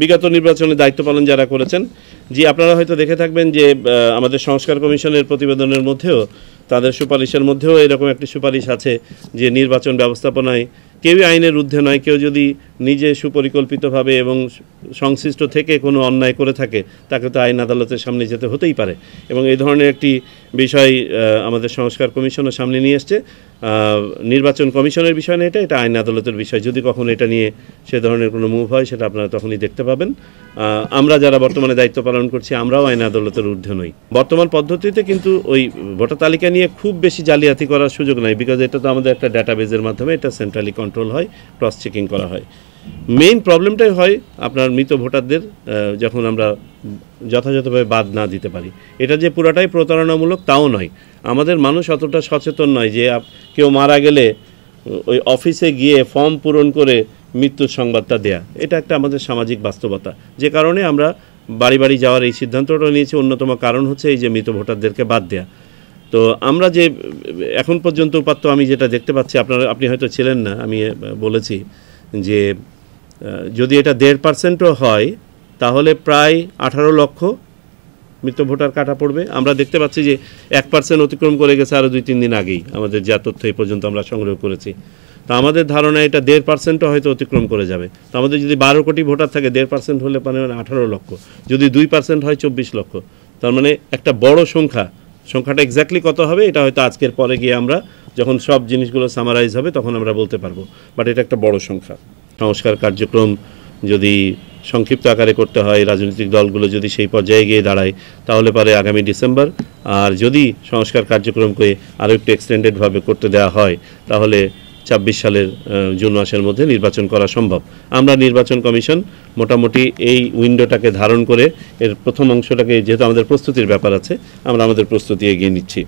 বিগত নির্বাচনে দায়িত্ব পালন যারা করেছেন, জি আপনারা হয়তো দেখে থাকবেন যে আমাদের সংস্কার কমিশনের প্রতিবেদনের মধ্যেও তাদের সুপারিশের মধ্যেও এরকম একটি সুপারিশ আছে যে নির্বাচন ব্যবস্থাপনায় কেউই আইনের ঊর্ধ্বে নয়। কেউ যদি নিজে সুপরিকল্পিতভাবে এবং সংশ্লিষ্ট থেকে কোনো অন্যায় করে থাকে তাকে তো আইন আদালতের সামনে যেতে হতেই পারে, এবং এই ধরনের একটি বিষয় আমাদের সংস্কার কমিশনের সামনে নিয়ে এসছে। নির্বাচন কমিশনের বিষয় না, এটা আইন আদালতের বিষয়। যদি কখনো এটা নিয়ে সে ধরনের কোনো মুভ হয় সেটা আপনারা তখনই দেখতে পাবেন। আমরা যারা বর্তমানে দায়িত্ব পালন করছি আমরাও আইন আদালতের ঊর্ধ্বে নই। বর্তমান পদ্ধতিতে কিন্তু ওই ভোটার তালিকা নিয়ে খুব বেশি জালিয়াতি করার সুযোগ নাই, বিকজ এটা তো আমাদের একটা ডাটাবেজের মাধ্যমে এটা সেন্ট্রালি কন্ট্রোল হয়, ক্রস চেকিং করা হয়। মেইন প্রবলেমটাই হয় আপনার মৃত ভোটারদের যখন আমরা যথাযথভাবে বাদ না দিতে পারি। এটা যে পুরাটাই প্রতারণামূলক তাও নয়, আমাদের মানুষ অতটা সচেতন নয় যে কেউ মারা গেলে ওই অফিসে গিয়ে ফর্ম পূরণ করে মৃত্যুর সংবাদটা দেয়া। এটা একটা আমাদের সামাজিক বাস্তবতা, যে কারণে আমরা বাড়ি বাড়ি যাওয়ার এই সিদ্ধান্তটা নিয়েছি। অন্যতম কারণ হচ্ছে এই যে মৃত ভোটারদেরকে বাদ দেয়া। তো আমরা যে এখন পর্যন্ত উপাত্ত আমি যেটা দেখতে পাচ্ছি, আপনি হয়তো ছিলেন না, আমি বলেছি যে যদি এটা 1.5%ও হয় তাহলে প্রায় 18 লক্ষ মৃত ভোটার কাটা পড়বে। আমরা দেখতে পাচ্ছি যে 1% অতিক্রম করে গেছে আরও 2-3 দিন আগেই, আমাদের যা তথ্য এই পর্যন্ত আমরা সংগ্রহ করেছি। তো আমাদের ধারণা এটা 1.5%ও হয়তো অতিক্রম করে যাবে। তো আমাদের যদি 12 কোটি ভোটার থাকে 1.5% হলে মানে 18 লক্ষ, যদি 2% হয় 24 লক্ষ। তার মানে একটা বড় সংখ্যাটা এক্স্যাক্টলি কত হবে এটা হয়তো আজকের পরে গিয়ে আমরা যখন সব জিনিসগুলো সামারাইজ হবে তখন আমরা বলতে পারবো, বাট এটা একটা বড় সংখ্যা। সংস্কার কার্যক্রম যদি সংক্ষিপ্ত আকারে করতে হয়, রাজনৈতিক দলগুলো যদি সেই পর্যায়ে গিয়ে দাঁড়ায় তাহলে পরে আগামী ডিসেম্বর, আর যদি সংস্কার কার্যক্রমকে আরও একটু এক্সটেন্ডেডভাবে করতে দেওয়া হয় তাহলে 26 সালের জুন মাসের মধ্যে নির্বাচন করা সম্ভব। আমরা নির্বাচন কমিশন মোটামুটি এই উইন্ডোটাকে ধারণ করে এর প্রথম অংশটাকে, যেহেতু আমাদের প্রস্তুতির ব্যাপার আছে, আমরা আমাদের প্রস্তুতি এগিয়ে নিচ্ছি।